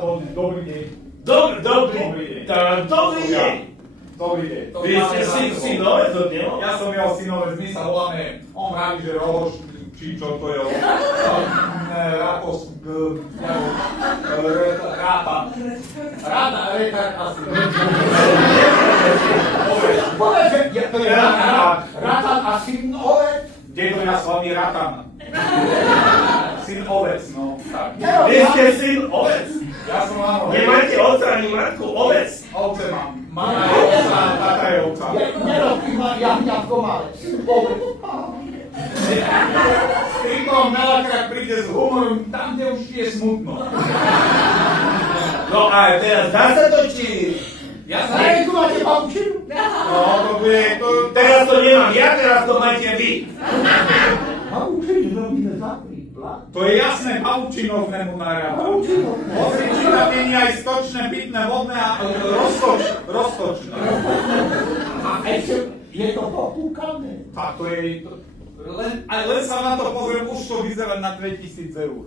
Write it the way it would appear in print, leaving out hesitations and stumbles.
Dobrý deň. Dobrý deň. Dobrý deň. Dobrý deň. Vy ste synovec od neho? Ja som jeho synovec, my sa voláme, on vraví, že Rohoš, či čo to je, Rapos, Ráta, Rekard asi. Rátan a syn ovec. Dedo, ja s vami rátam. Syn ovec, no. Tak. Vy ste syn ovec. Ja som áno. Nemáte otca ani matku, ovec. Ovce mám. Mama je ovca, tata je ovca. Nerobí ma jahňatko malé. Strýkom veľakrát príde s humorom tam, kde už je smutno. No a teraz dá sa to, či... Ja sa... Ale tu máte babučinu? No, to bude... Teraz to nemám ja, teraz to máte vy. Babučinu robíme za príklad. To je jasné pavučinovnému narábať. Babučinovné. Ostričina mení aj stočné, pitné, vodné a roztočné. A ešte je to popúkané. A to je... Len sa na to pozriem, už to vyzerá na 2000 eur.